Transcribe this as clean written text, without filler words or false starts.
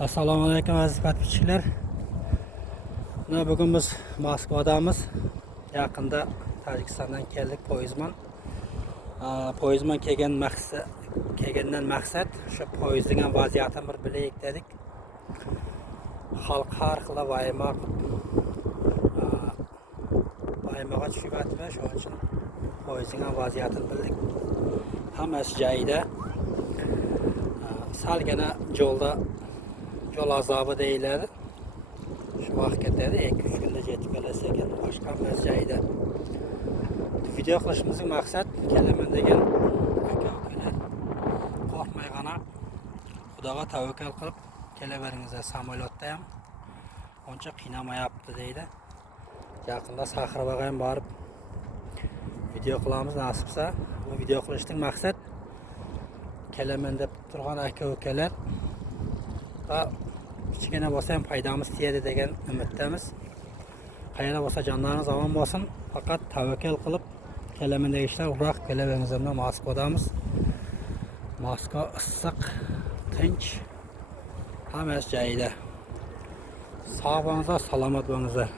Assalomu alaykum aziz podpischilar. Bugun biz Moskvadamiz. Yaqinda Tojikistondan keldik poyezdman. Poyezdman kelgandan maqsad shu poyezdning vaziyatini bir bilaylik dedik. Xalq har xil vaymaga tushyapti va shuning uchun poyezdning vaziyatini bildik. Hammasi joyida. Salgina yol azobi deyiladi. Shu vaqt ketadi, 2-3 kunda yetib kelasiz ekan. Boshqa joyda. Video qilishimizning maqsad kelaman degan aka-ukalar qo'rqmaygana Xudoga tavakkal qilib kelaveringizlar. Samolyotda ham uncha qiynamayapti deydi. Yaqinda Saxraga ham borib video qilamiz nasibsa. Bu video qilishning maqsad kelaman deb turgan aka-ukalar va kichkina bo'lsa ham foydamiz tegadi degan umiddamiz. Qayerda bo'lsa jonlarimiz omon bo'lsin, faqat tavakkal qilib kelaman deganlar uzoq kelaveringizlar. Moskvadamiz. Moskva issiq, tinch, hammasi joyida. Sog' bo'lingizlar, salomat bo'lingizlar.